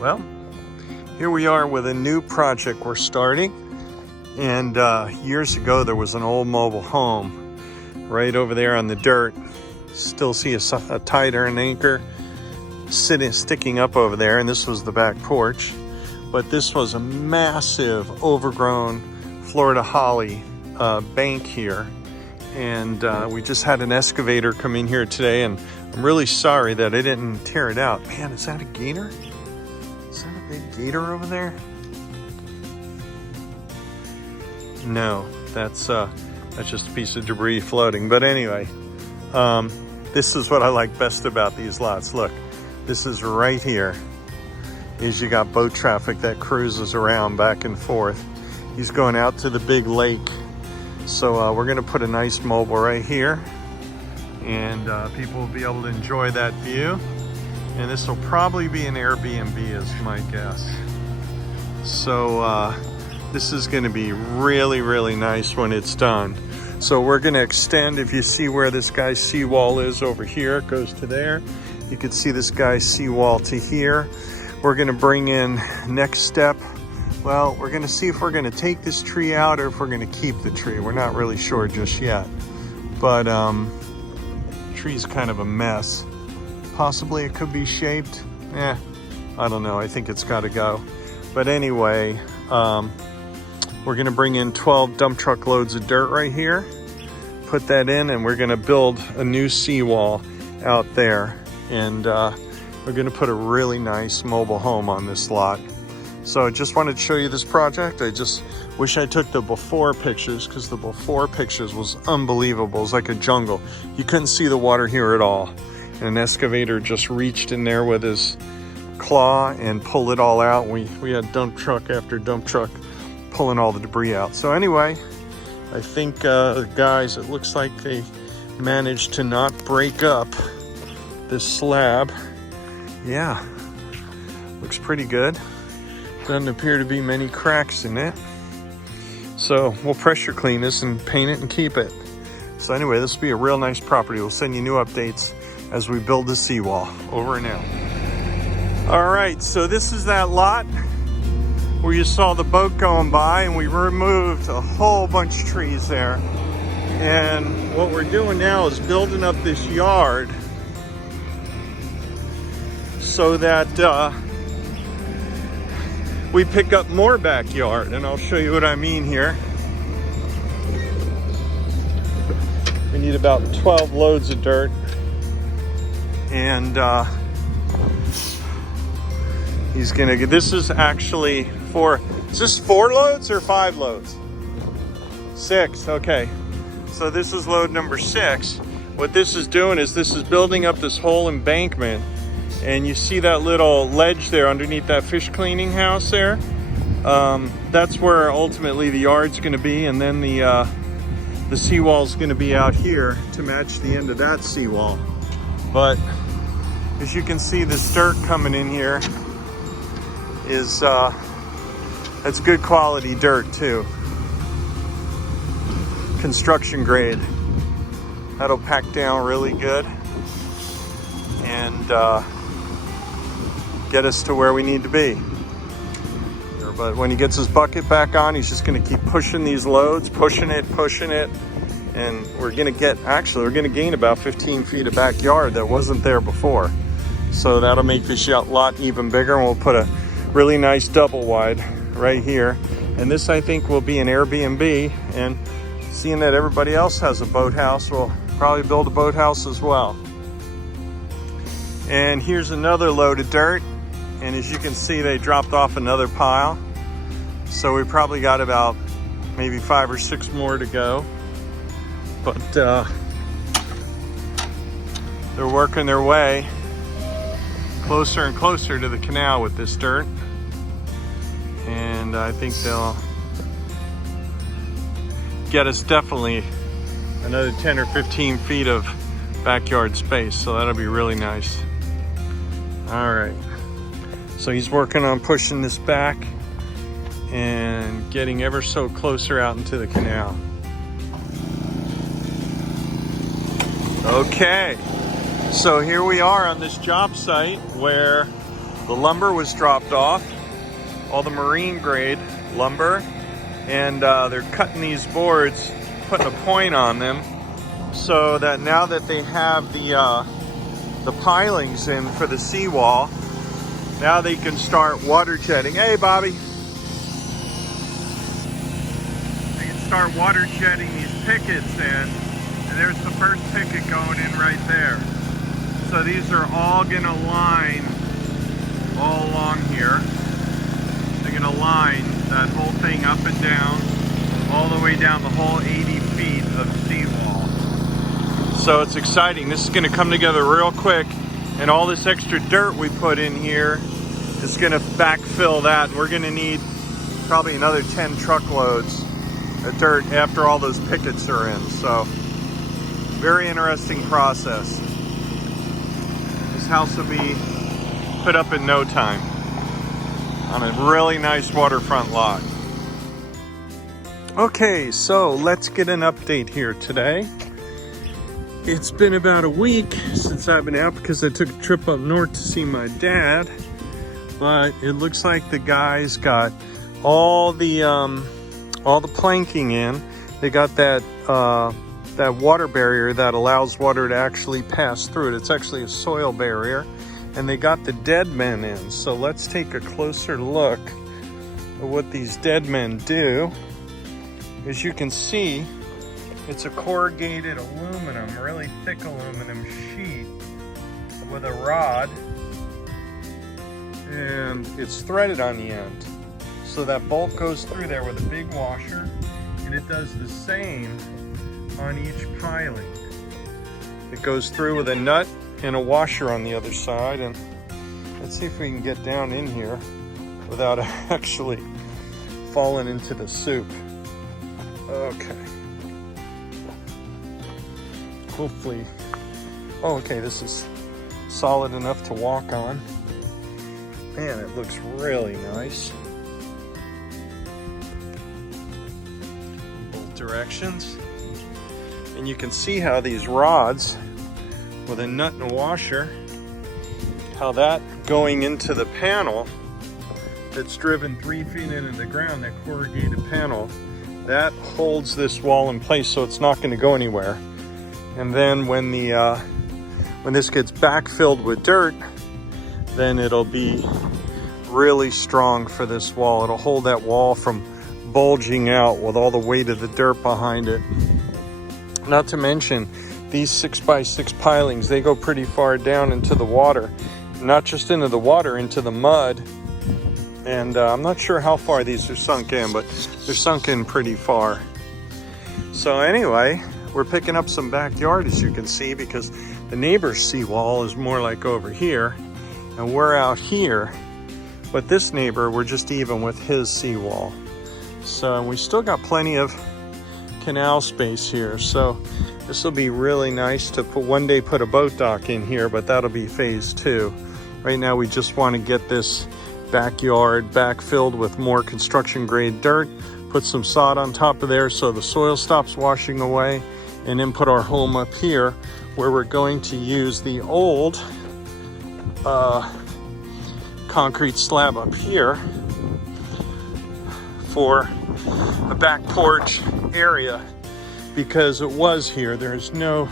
Well, here we are with a new project we're starting. And years ago, there was an old mobile home right over there on the dirt. Still see a tide or an anchor sticking up over there. And this was the back porch. But this was a massive, overgrown Florida holly bank here. And we just had an excavator come in here today. And I'm really sorry that I didn't tear it out. Man, is that a gator? Is that a big gator over there? No, that's just a piece of debris floating. But anyway, this is what I like best about these lots. Look, this is right here. Is you got boat traffic that cruises around back and forth. He's going out to the big lake. So we're gonna put a nice mobile right here, and people will be able to enjoy that view. And this will probably be an Airbnb is my guess. So this is gonna be really, really nice when it's done. So we're gonna extend, if you see where this guy's seawall is over here, it goes to there. You can see this guy's seawall to here. We're gonna bring in next step. Well, we're gonna see if we're gonna take this tree out or if we're gonna keep the tree. We're not really sure just yet. But tree's kind of a mess. Possibly it could be shaped. I don't know. I think it's gotta go. But anyway, we're gonna bring in 12 dump truck loads of dirt right here. Put that in, and we're gonna build a new seawall out there. And we're gonna put a really nice mobile home on this lot. So I just wanted to show you this project. I just wish I took the before pictures, because the before pictures was unbelievable. It was like a jungle. You couldn't see the water here at all. And an excavator just reached in there with his claw and pulled it all out. We had dump truck after dump truck pulling all the debris out. So anyway, I think the guys, it looks like they managed to not break up this slab. Yeah, looks pretty good. Doesn't appear to be many cracks in it. So we'll pressure clean this and paint it and keep it. So anyway, this will be a real nice property. We'll send you new updates as we build the seawall. Over and out. All right, so this is that lot where you saw the boat going by, and we removed a whole bunch of trees there. And what we're doing now is building up this yard so that we pick up more backyard, and I'll show you what I mean here. We need about 12 loads of dirt, and he's gonna get, this is actually is this 4 loads or 5 loads? 6, okay. So this is load number 6. What this is doing is this is building up this whole embankment. And you see that little ledge there underneath that fish cleaning house there? That's where ultimately the yard's gonna be, and then the seawall's gonna be out here to match the end of that seawall. But as you can see, this dirt coming in here is, that's good quality dirt too. Construction grade. That'll pack down really good and get us to where we need to be. But when he gets his bucket back on, he's just gonna keep pushing these loads, pushing it, and we're gonna gain about 15 feet of backyard that wasn't there before. So that'll make this lot even bigger, and we'll put a really nice double wide right here. And this, I think, will be an Airbnb, and seeing that everybody else has a boathouse, we'll probably build a boathouse as well. And here's another load of dirt. And as you can see, they dropped off another pile. So we probably got about maybe 5 or 6 more to go. But they're working their way closer and closer to the canal with this dirt. And I think they'll get us definitely another 10 or 15 feet of backyard space. So that'll be really nice. All right. So he's working on pushing this back and getting ever so closer out into the canal. Okay, so here we are on this job site where The lumber was dropped off, all the marine grade lumber, and they're cutting these boards, putting a point on them, so that now that they have the pilings in for the seawall, now they can start water jetting. Hey, Bobby. They can start water jetting these pickets in, and there's the first picket going in right there. So these are all gonna line all along here. They're gonna line that whole thing up and down, all the way down the whole 80 feet of seawall. So it's exciting. This is gonna come together real quick, and all this extra dirt we put in here is gonna backfill that. We're gonna need probably another 10 truckloads of dirt after all those pickets are in. So very interesting process. This house will be put up in no time on a really nice waterfront lot. Okay, so let's get an update here today. It's been about a week since I've been out because I took a trip up north to see my dad, but it looks like the guys got all the planking in. They got that water barrier that allows water to actually pass through it. It's actually a soil barrier, and they got the dead men in. So let's take a closer look at what these dead men do. As you can see, it's a corrugated aluminum, really thick aluminum sheet with a rod, and it's threaded on the end. So that bolt goes through there with a big washer, and it does the same on each piling. It goes through with a nut and a washer on the other side, and let's see if we can get down in here without actually falling into the soup. Okay. Hopefully, oh, okay, this is solid enough to walk on. Man, it looks really nice. Both directions. And you can see how these rods with a nut and a washer, how that going into the panel that's driven 3 feet into the ground, that corrugated panel, that holds this wall in place so it's not going to go anywhere. And then when this gets backfilled with dirt, then it'll be really strong for this wall. It'll hold that wall from bulging out with all the weight of the dirt behind it. Not to mention, these 6x6 pilings, they go pretty far down into the water. Not just into the water, into the mud. And I'm not sure how far these are sunk in, but they're sunk in pretty far. So anyway, we're picking up some backyard, as you can see, because the neighbor's seawall is more like over here, and we're out here. But this neighbor, we're just even with his seawall. So we still got plenty of canal space here. So this will be really nice to one day put a boat dock in here, but that'll be phase 2. Right now we just want to get this backyard backfilled with more construction grade dirt, put some sod on top of there so the soil stops washing away, and then put our home up here where we're going to use the old concrete slab up here for a back porch area, because it was here. There's no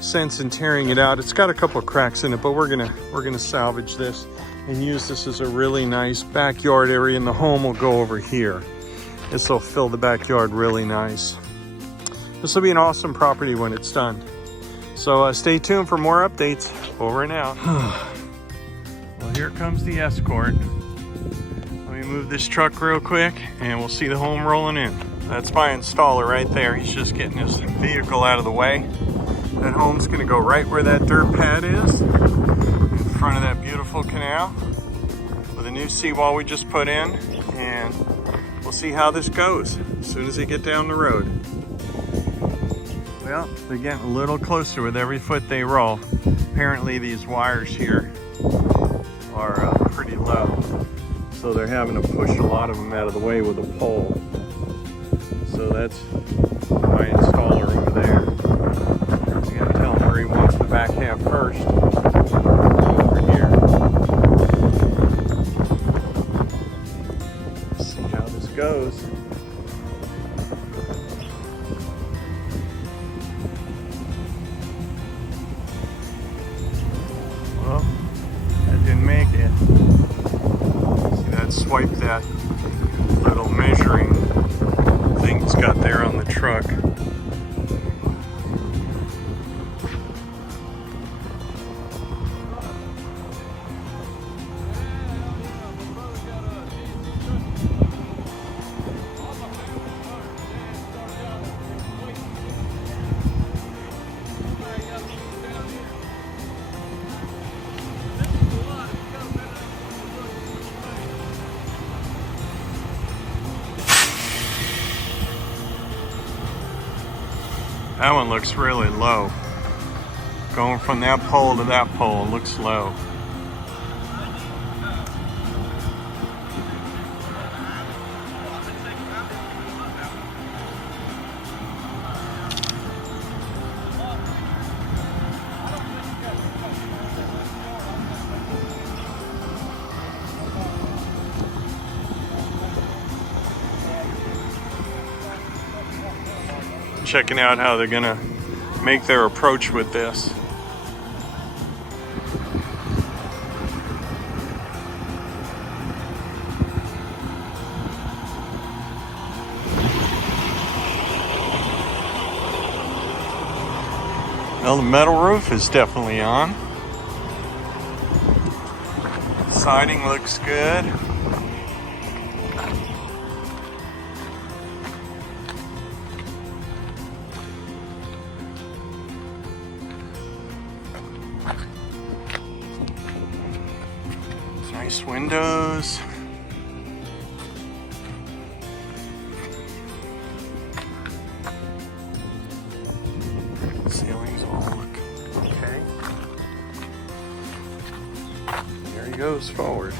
sense in tearing it out. It's got a couple of cracks in it, but we're gonna salvage this and use this as a really nice backyard area, and the home will go over here. This will fill the backyard really nice. This will be an awesome property when it's done. So stay tuned for more updates. Over and out. Well, here comes the escort. Let me move this truck real quick and we'll see the home rolling in. That's my installer right there. He's just getting his vehicle out of the way. That home's gonna go right where that dirt pad is, in front of that beautiful canal with a new seawall we just put in, and we'll see how this goes as soon as they get down the road. Well, they're getting a little closer with every foot they roll. Apparently these wires here are pretty low, so they're having to push a lot of them out of the way with a pole. So that's my installer over there. I gotta tell him where he wants the back half first. Over here. make it. See that? Swipe that little measuring thing it's got there on the truck. That one looks really low. Going from that pole to that pole looks low. Checking out how they're gonna make their approach with this. Well, the metal roof is definitely on. Siding looks good. Nice windows. Ceilings all look okay. There he goes forward.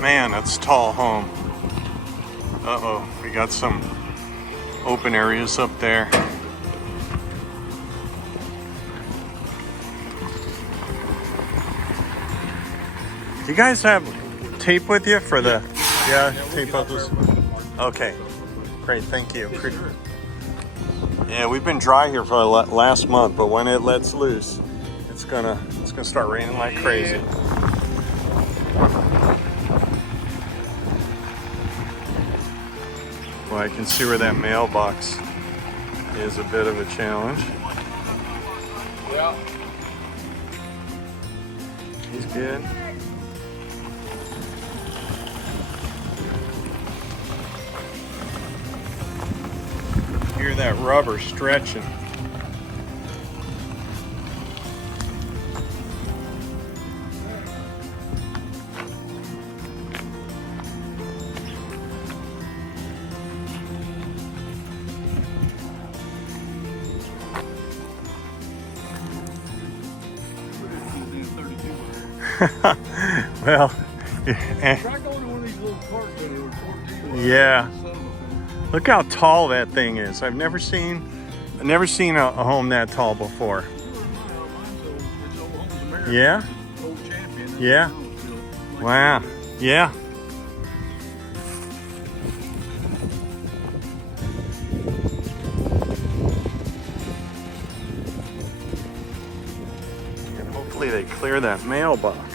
Man, that's a tall home. Uh-oh, we got some open areas up there. Do you guys have tape with you for the, yeah, tape up this? Okay, great, thank you. Yeah, we've been dry here for the last month, but when it lets loose, it's gonna start raining like crazy. Well, I can see where that mailbox is a bit of a challenge. Yeah. He's good. Hear that rubber stretching. Well, yeah. Look how tall that thing is. I've never seen a home that tall before. Yeah. Yeah. Wow. Yeah. And hopefully they clear that mailbox.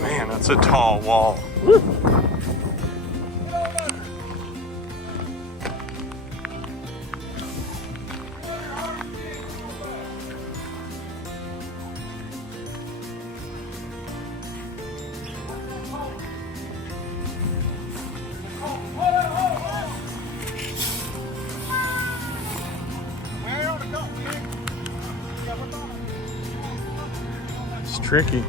Man, that's a tall wall. It's tricky.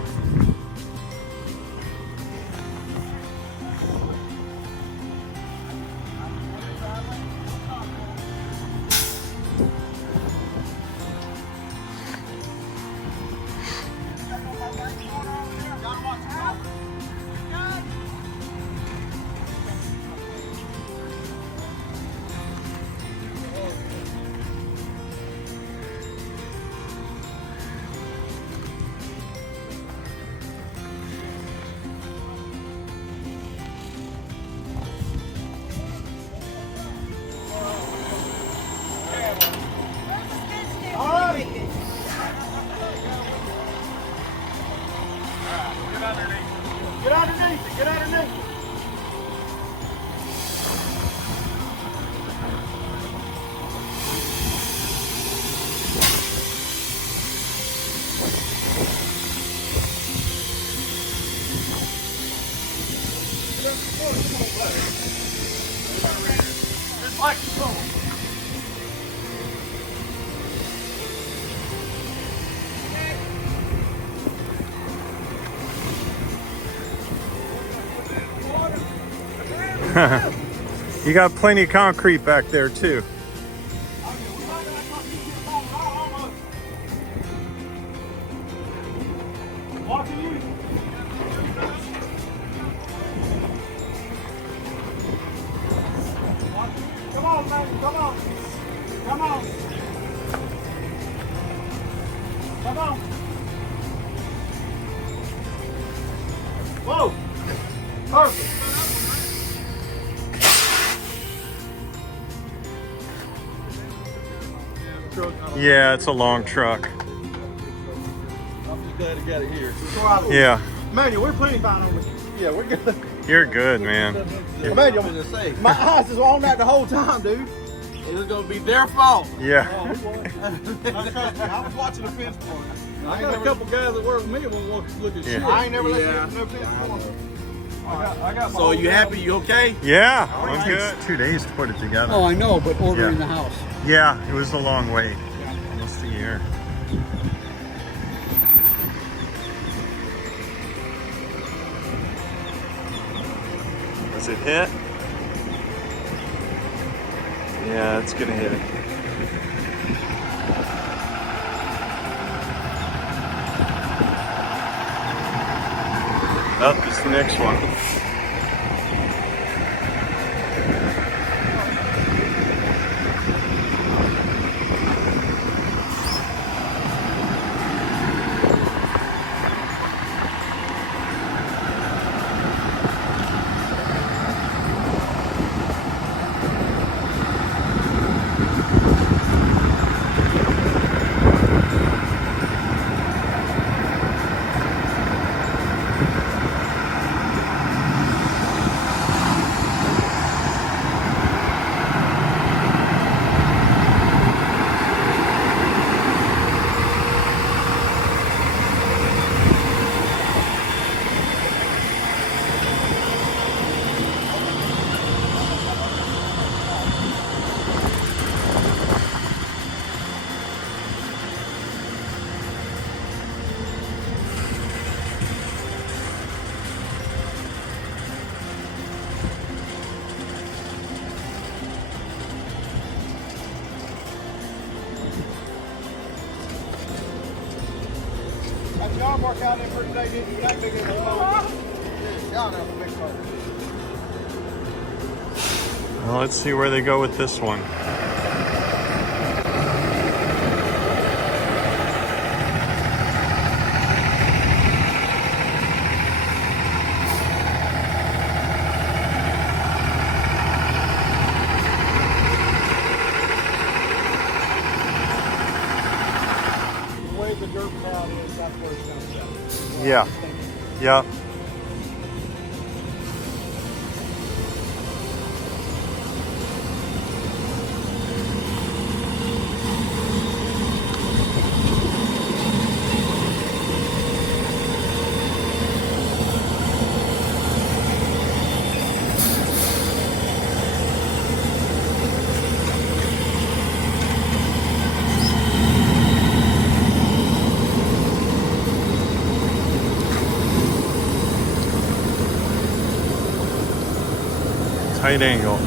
Get underneath it. Get underneath it. Just like so. You got plenty of concrete back there too. Come on, man. Come on. Come on. Come on. Whoa. Perfect. Yeah, it's a long truck. I'm just glad to get it here. Yeah. Manuel, we're plenty fine on this. Yeah, we're good. You're good, man. Manuel, I'm just saying. My eyes is on that the whole time, dude. It was gonna be their fault. Yeah. I was watching the fence for it. I got a couple guys that work with me that want to look at shit. I ain't never let you no fence for it. I got so you happy? You okay? Yeah, I'm good. 2 days to put it together. Oh, I know, but ordering the house. Yeah, it was a long wait. Almost a year. Does it hit? Yeah, it's gonna hit it. Oh, it's the next one. Y'all work out there for today, didn't that big of a boat? Y'all have a big boat. Well, let's see where they go with this one. The dirt crowd is, that's where it's going to go. Yeah. Yeah. Tight angle.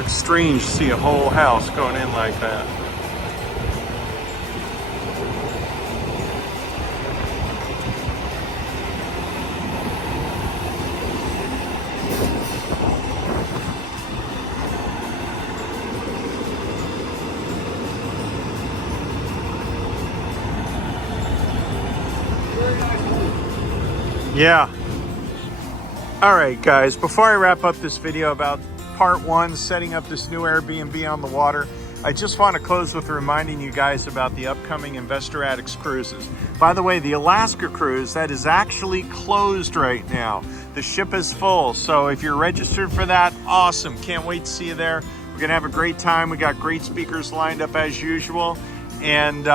It's strange to see a whole house going in like that. Yeah. All right, guys, before I wrap up this video about part one, setting up this new Airbnb on the water, I just want to close with reminding you guys about the upcoming Investor Addicts cruises. By the way, the Alaska cruise, that is actually closed right now. The ship is full, so if you're registered for that, awesome. Can't wait to see you there. We're going to have a great time. We got great speakers lined up as usual, and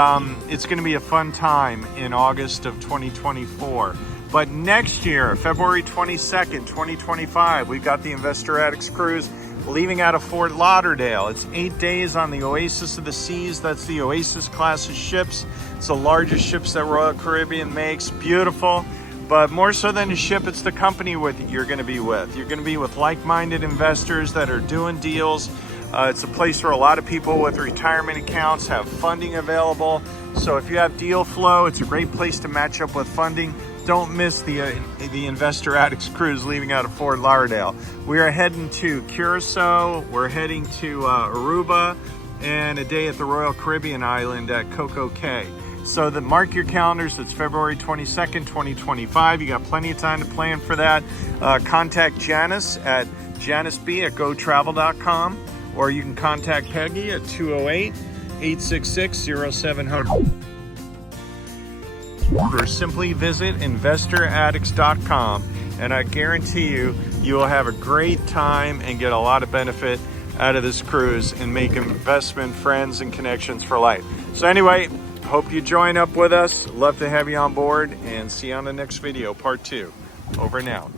it's going to be a fun time in August of 2024. But next year, February 22nd, 2025, we've got the Investor Addicts cruise leaving out of Fort Lauderdale. It's 8 days on the Oasis of the Seas. That's the Oasis class of ships. It's the largest ships that Royal Caribbean makes. Beautiful. But more so than a ship, it's the company you're going to be with. You're going to be with like-minded investors that are doing deals. It's a place where a lot of people with retirement accounts have funding available. So if you have deal flow, it's a great place to match up with funding. Don't miss the Investor Addicts cruise leaving out of Fort Lauderdale. We are heading to Curacao, we're heading to Aruba, and a day at the Royal Caribbean island at Coco Cay. So mark your calendars, it's February 22nd, 2025. You got plenty of time to plan for that. Contact Janice at janiceb@gotravel.com, or you can contact Peggy at 208-866-0700. Or simply visit investoraddicts.com, and I guarantee you will have a great time and get a lot of benefit out of this cruise and make investment friends and connections for life. So anyway, hope you join up with us. Love to have you on board, and see you on the next video, part 2. Over and out.